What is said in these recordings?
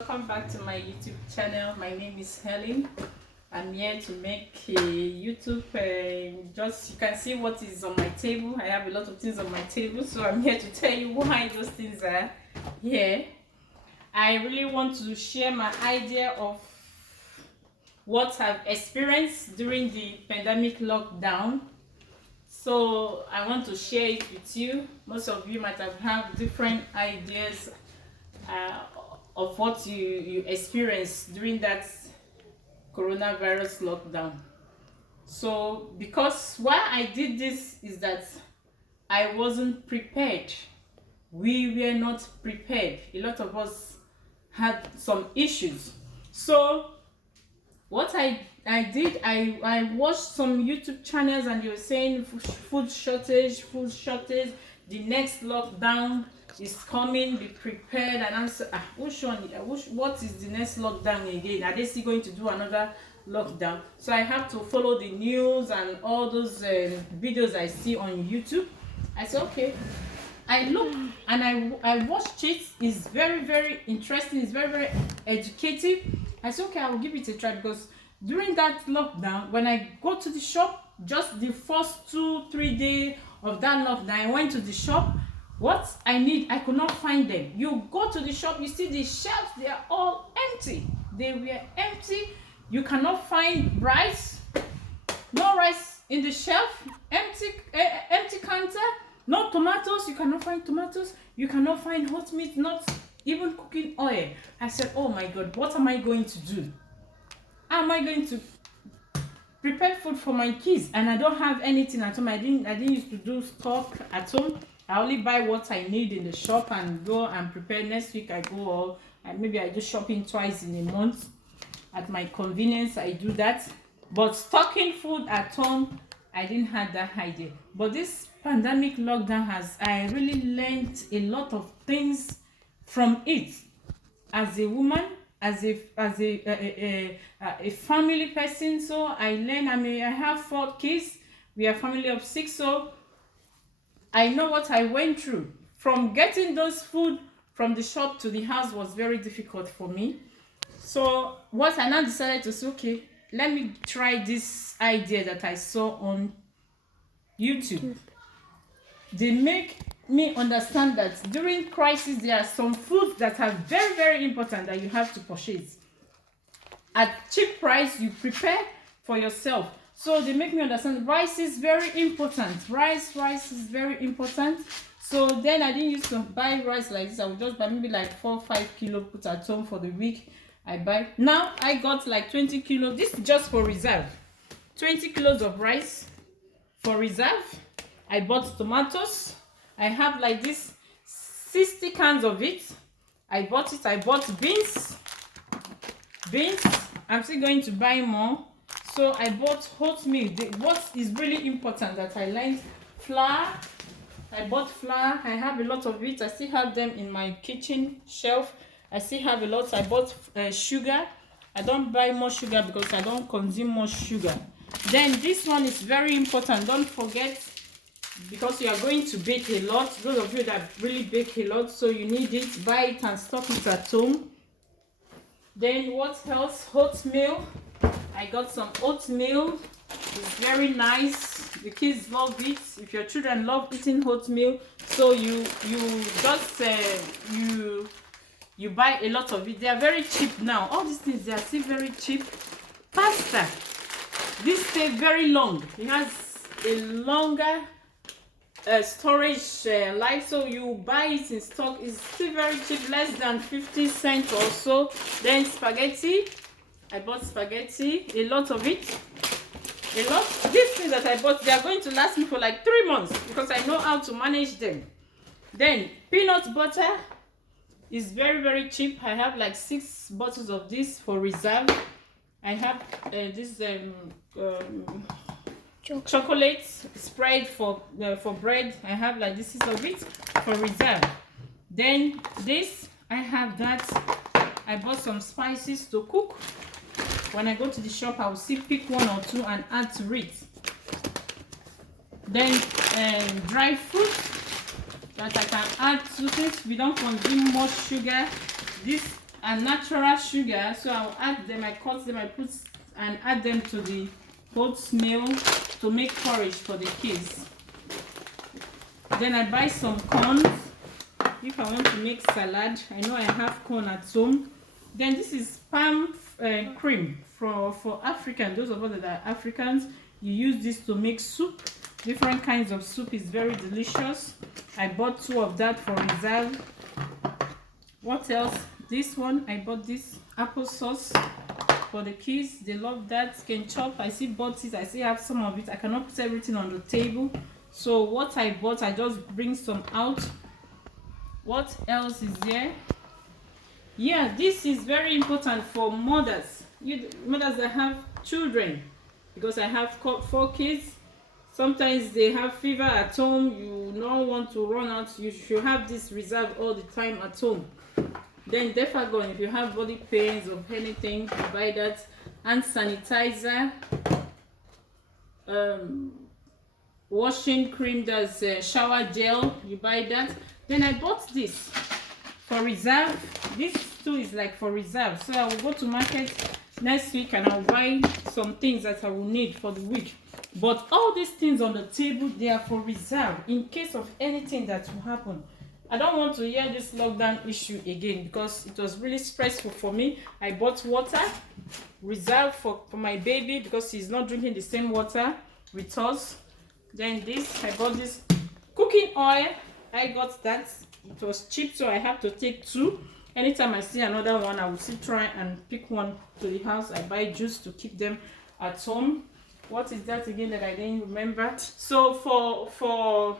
Welcome back to my YouTube channel. My name is Helen. I'm here to make a YouTube. Just you can see what is on my table. I have a lot of things on my table, so I'm here to tell you why those things are here. I really want to share my idea of what I've experienced during the pandemic lockdown. So I want to share it with you. Most of you might have different ideas of what you experienced during that coronavirus lockdown. So because why I did this is that I wasn't prepared. We were not prepared. A lot of us had some issues. So what I did, I watched some YouTube channels and they were saying food shortage, the next lockdown is coming, be prepared. And I'm saying, what is the next lockdown again? Are they still going to do another lockdown? So I have to follow the news and all those videos I see on YouTube. I said, okay. I look and I watched it. It's very, very interesting. It's very, very educative. I said, okay, I will give it a try, because during that lockdown, when I go to the shop, just the first 2-3 days of that lockdown, I went to the shop. What I need, I could not find them. You go to the shop, you see the shelves, they are all empty. They were empty. You cannot find rice. No rice in the shelf. Empty counter. No tomatoes. You cannot find tomatoes. You cannot find hot meat. Not even cooking oil. I said, oh my God, what am I going to do? How am I going to prepare food for my kids? And I don't have anything at home. I didn't used to do stock at home. I only buy what I need in the shop and go and prepare. Next week I go, or maybe I do shopping twice in a month. At my convenience, I do that. But stocking food at home, I didn't have that idea. But this pandemic lockdown I really learned a lot of things from it. As a woman, as a family person, so I learned. I have 4 kids. We are a family of 6, so I know what I went through. From getting those food from the shop to the house was very difficult for me. So what I now decided to say, okay, let me try this idea that I saw on YouTube. They make me understand that during crisis there are some foods that are very, very important that you have to purchase at cheap price. You prepare for yourself. So they make me understand rice is very important. Rice is very important. So then I didn't used to buy rice like this. I would just buy maybe like 4 or 5 kilo, put at home for the week. I buy. Now I got like 20 kilos. This is just for reserve. 20 kilos of rice for reserve. I bought tomatoes. I have like this 60 cans of it. I bought it. I bought beans. I'm still going to buy more. So I bought oatmeal. What is really important that I learned, flour. I bought flour. I have a lot of it. I still have them in my kitchen shelf. I still have a lot. I bought sugar. I don't buy more sugar because I don't consume more sugar. Then this one is very important. Don't forget, because you are going to bake a lot. Those of you that really bake a lot, so you need it. Buy it and stock it at home. Then what else? Oatmeal. I got some oatmeal. It's very nice. The kids love it. If your children love eating oatmeal, so you just you buy a lot of it. They are very cheap now. All these things, they are still very cheap. Pasta. This stays very long. It has a longer storage life, so you buy it in stock. It's still very cheap, less than 50 cents or so. Then spaghetti. I bought spaghetti, a lot of it. A lot. These things that I bought, they are going to last me for like 3 months because I know how to manage them. Then peanut butter is very, very cheap. I have like 6 bottles of this for reserve. I have this chocolate spread for bread. I have like this of it for reserve. Then this, I have that. I bought some spices to cook. When I go to the shop, I will still pick 1 or 2 and add to it. Then dry fruit that I can add to it. We don't consume much sugar. This and natural sugar. So I'll add them, I cut them, I put and add them to the oatmeal to make porridge for the kids. Then I buy some corn if I want to make salad. I know I have corn at home. Then this is palm cream for African. Those of us that are Africans, you use this to make soup. Different kinds of soup is very delicious. I bought 2 of that for reserve. What else? This one, I bought this applesauce for the kids. They love that. Can chop. I see bought it. I still have some of it. I cannot put everything on the table. So what I bought, I just bring some out. What else is there? Yeah, this is very important for mothers. Mothers that have children, because I have 4 kids. Sometimes they have fever at home. You don't want to run out. You should have this reserved all the time at home. Then Defagon, if you have body pains or anything, you buy that. Hand sanitizer, washing cream, that's shower gel, you buy that. Then I bought this for reserve. This too is like for reserve. So I will go to market next week and I'll buy some things that I will need for the week. But all these things on the table, they are for reserve in case of anything that will happen. I don't want to hear this lockdown issue again because it was really stressful for me. I bought water reserved for my baby because he's not drinking the same water with us. Then this, I bought this cooking oil. I got that. It was cheap, so I have to take 2. Anytime I see another one, I will still try and pick one to the house. I buy juice to keep them at home. What is that again that I didn't remember? So for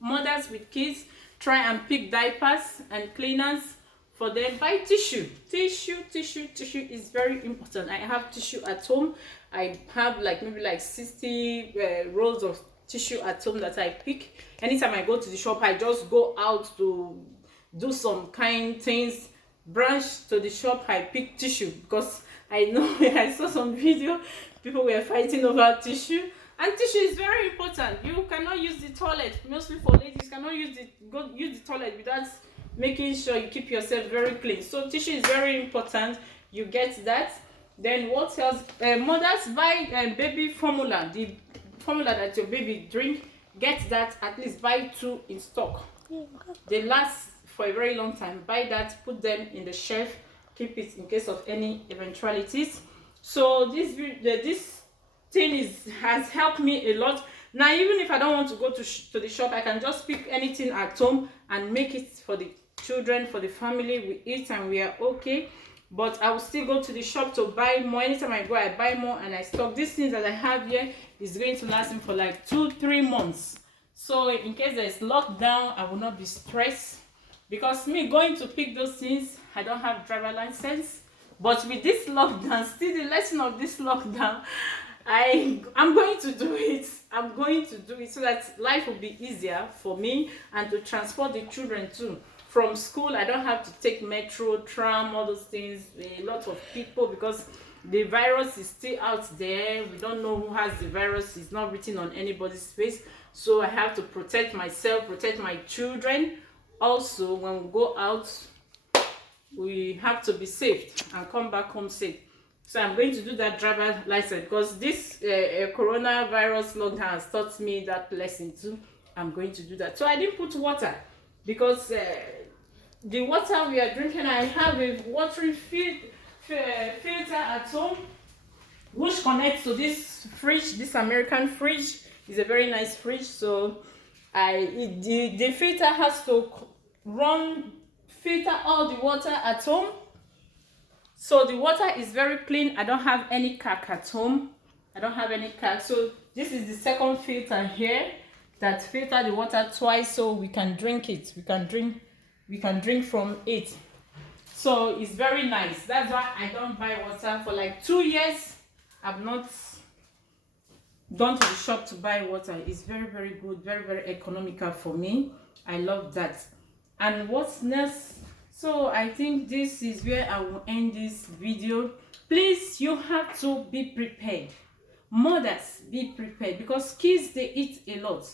mothers with kids, try and pick diapers and cleaners for them. Buy tissue. Tissue is very important. I have tissue at home. I have maybe 60 rolls of tissue at home that I pick. Anytime I go to the shop, I just go out to do some kind things, branch to the shop, I pick tissue because I know I saw some video, people were fighting over tissue. And tissue is very important. You cannot use the toilet, mostly for ladies, cannot use the toilet without making sure you keep yourself very clean. So tissue is very important. You get that. Then what else? Mothers, buy baby formula. The formula that your baby drink, get that. At least buy 2 in stock. They last for a very long time. Buy that, put them in the shelf, keep it in case of any eventualities. So this thing has helped me a lot. Now even if I don't want to go to the shop, I can just pick anything at home and make it for the children, for the family. We eat and we are okay. But I will still go to the shop to buy more. Anytime I go, I buy more and I stock. These things that I have here is going to last me for like 2-3 months. So in case there is lockdown, I will not be stressed. Because me going to pick those things, I don't have driver license. But with this lockdown, still the lesson of this lockdown, I'm going to do it. I'm going to do it so that life will be easier for me and to transport the children too. From school, I don't have to take metro, tram, all those things. A lot of people, because the virus is still out there. We don't know who has the virus. It's not written on anybody's face. So I have to protect myself, protect my children. Also, when we go out, we have to be safe and come back home safe. So I'm going to do that driver license because this coronavirus lockdown has taught me that lesson too. I'm going to do that. So I didn't put water because the water we are drinking, I have a watering filter at home which connects to this fridge. This American fridge is a very nice fridge. So the filter has to filter all the water at home. So the water is very clean. I don't have any cack at home. I don't have any cack. So this is the second filter here that filter the water twice so we can drink it. We can drink from it. So it's very nice. That's why I don't buy water for like 2 years. I've not gone to the shop to buy water. It's very, very good, very, very economical for me. I love that. And what's next? So I think this is where I will end this video. Please, you have to be prepared. Mothers, be prepared because kids, they eat a lot.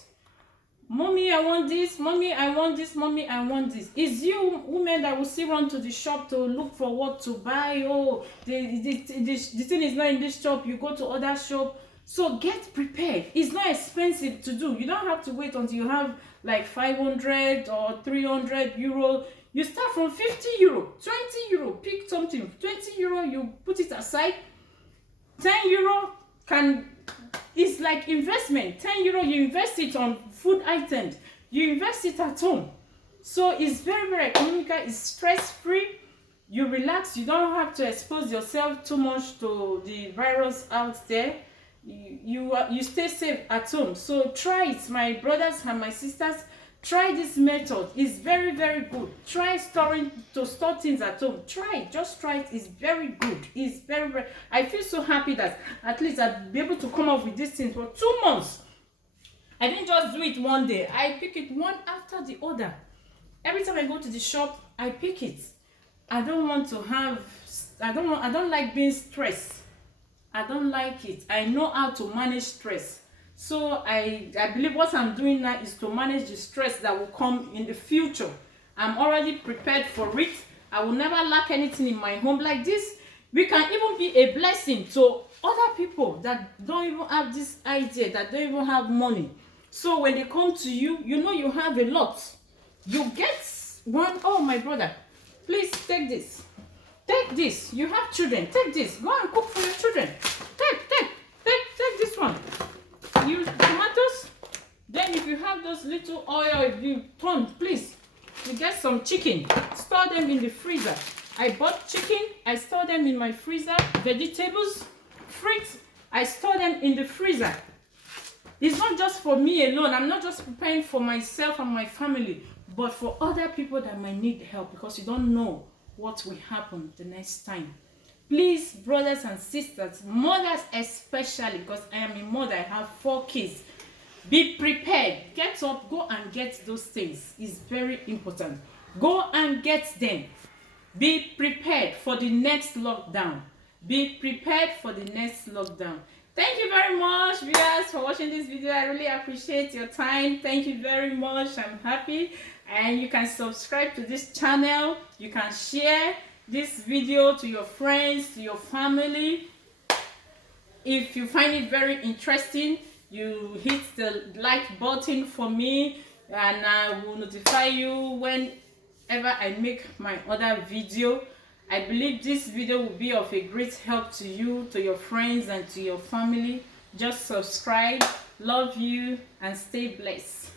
Mommy, I want this. Mommy, I want this. Mommy, I want this. It's you women that will still run to the shop to look for what to buy. Oh, the thing is not in this shop. You go to other shop. So get prepared. It's not expensive to do. You don't have to wait until you have like 500 or 300 euro. You start from 50 euro, 20 euro. Pick something. 20 euro, you put it aside. 10 euro can, it's like investment. 10 euro, you invest it on food items, you invest it at home. So it's very, very economical. It's stress free. You relax. You don't have to expose yourself too much to the virus out there. You stay safe at home. So try it, my brothers and my sisters. Try this method. It's very, very good. Try to store things at home. Try it. Just try it. It's very good. It's very, very, I feel so happy that at least I'll be able to come up with these things for 2 months. I didn't just do it one day. I pick it one after the other. Every time I go to the shop, I pick it. I don't want to have, I don't like being stressed. I don't like it. I know how to manage stress. So I believe what I'm doing now is to manage the stress that will come in the future. I'm already prepared for it. I will never lack anything in my home like this. We can even be a blessing to other people that don't even have this idea, that don't even have money. So when they come to you, you know you have a lot. You get one. Oh, my brother, please take this. Take this. You have children. Take this. Go and cook for your children. Take this one. Use tomatoes. Then if you have those little oil, if you turn, please, you get some chicken. Store them in the freezer. I bought chicken. I store them in my freezer. Vegetables, fruits, I store them in the freezer. It's not just for me alone. I'm not just preparing for myself and my family, but for other people that might need help, because you don't know what will happen the next time. Please, brothers and sisters, mothers especially, because I am a mother, I have 4 kids. Be prepared. Get up, go and get those things. It's very important. Go and get them. Be prepared for the next lockdown. Be prepared for the next lockdown. Thank you very much, viewers, for watching this video. I really appreciate your time. Thank you very much. I'm happy. And you can subscribe to this channel. You can share this video to your friends, to your family. If you find it very interesting, you hit the like button for me, and I will notify you whenever I make my other video. I believe this video will be of a great help to you, to your friends, and to your family. Just subscribe. Love you and stay blessed.